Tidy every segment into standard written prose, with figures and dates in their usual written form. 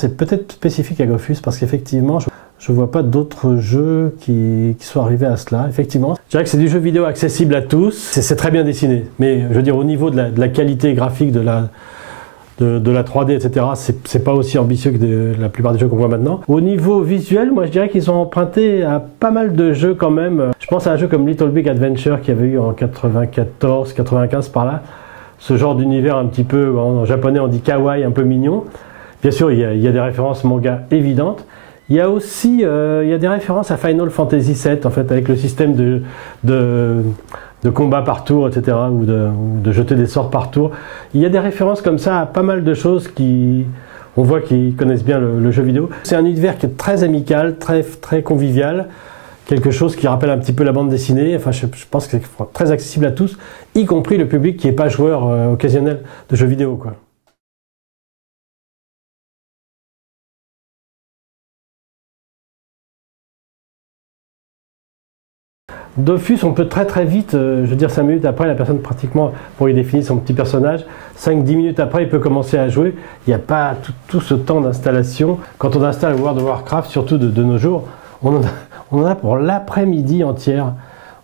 C'est peut-être spécifique à Dofus parce qu'effectivement, je ne vois pas d'autres jeux qui soient arrivés à cela. Effectivement, je dirais que c'est du jeu vidéo accessible à tous. C'est très bien dessiné, mais je veux dire au niveau de la qualité graphique de la 3D, etc., c'est pas aussi ambitieux que la plupart des jeux qu'on voit maintenant. Au niveau visuel, moi je dirais qu'ils ont emprunté à pas mal de jeux quand même. Je pense à un jeu comme Little Big Adventure qu'il y avait eu en 94, 95 par là. Ce genre d'univers un petit peu, en japonais on dit kawaii, un peu mignon. Bien sûr, il y a des références manga évidentes. Il y a aussi il y a des références à Final Fantasy VII, en fait, avec le système de combat par tour, etc., ou de jeter des sorts par tour. Il y a des références comme ça à pas mal de choses on voit qu'ils connaissent bien le jeu vidéo. C'est un univers qui est très amical, très convivial, quelque chose qui rappelle un petit peu la bande dessinée. Enfin, je pense que c'est très accessible à tous, y compris le public qui n'est pas joueur occasionnel de jeux vidéo, quoi. Dofus, on peut très vite, je veux dire 5 minutes après, la personne pratiquement, pour y définir son petit personnage, 5-10 minutes après, il peut commencer à jouer. Il n'y a pas tout ce temps d'installation. Quand on installe World of Warcraft, surtout de nos jours, on en a pour l'après-midi entière.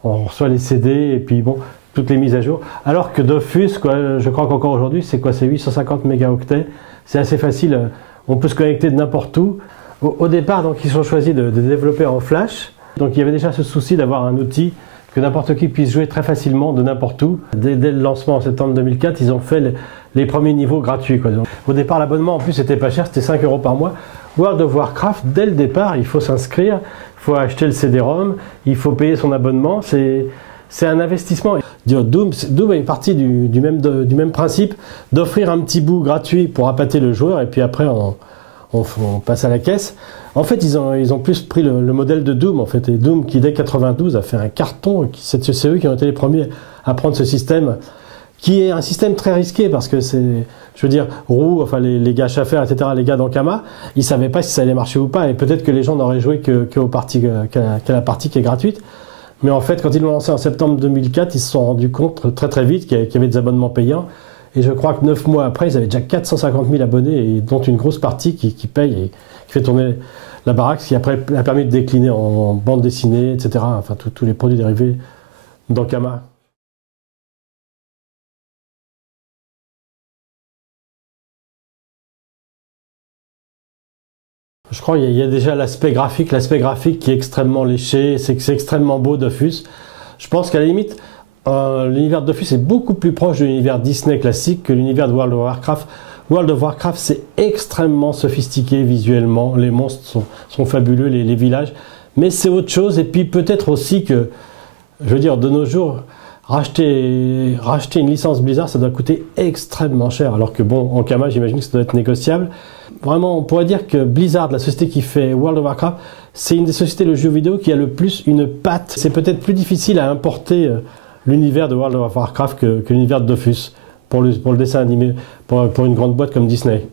On reçoit les CD et puis bon, toutes les mises à jour. Alors que Dofus, quoi, je crois qu'encore aujourd'hui, c'est quoi? C'est 850 mégaoctets. C'est assez facile, on peut se connecter de n'importe où. Au départ, donc, ils ont choisi de développer en Flash. Donc il y avait déjà ce souci d'avoir un outil que n'importe qui puisse jouer très facilement de n'importe où. Dès le lancement en septembre 2004, ils ont fait les premiers niveaux gratuits, quoi. Donc, au départ, l'abonnement en plus c'était pas cher, c'était 5 € par mois. World of Warcraft, dès le départ, il faut s'inscrire, il faut acheter le CD-ROM, il faut payer son abonnement. C'est un investissement. Doom est parti du même principe d'offrir un petit bout gratuit pour appâter le joueur et puis après on passe à la caisse. En fait, ils ont plus pris le modèle de Doom, en fait, et Doom qui dès 92 a fait un carton. C'est eux qui ont été les premiers à prendre ce système, qui est un système très risqué parce que c'est, je veux dire, Roux, enfin les gars Schaffer, etc., les gars d'Ankama, ils savaient pas si ça allait marcher ou pas, et peut-être que les gens n'auraient joué qu'à la partie qui est gratuite. Mais en fait, quand ils l'ont lancé en septembre 2004, ils se sont rendus compte très vite qu'il y avait des abonnements payants. Et je crois que 9 mois après, ils avaient déjà 450 000 abonnés, et dont une grosse partie qui paye et qui fait tourner la baraque, ce qui après a permis de décliner en bande dessinée, etc. Enfin, tous les produits dérivés d'Ankama. Je crois qu'il y a déjà l'aspect graphique qui est extrêmement léché, c'est extrêmement beau, Dofus. Je pense qu'à la limite, l'univers de Dofus est beaucoup plus proche de l'univers Disney classique que l'univers de World of Warcraft. World of Warcraft, c'est extrêmement sophistiqué visuellement, les monstres sont fabuleux, les villages, mais c'est autre chose. Et puis peut-être aussi que, je veux dire, de nos jours, racheter une licence Blizzard, ça doit coûter extrêmement cher, alors que bon, Ankama, j'imagine que ça doit être négociable. Vraiment, on pourrait dire que Blizzard, la société qui fait World of Warcraft, c'est une des sociétés de jeux vidéo qui a le plus une patte. C'est peut-être plus difficile à importer l'univers de World of Warcraft que l'univers de Dofus pour le dessin animé, pour une grande boîte comme Disney.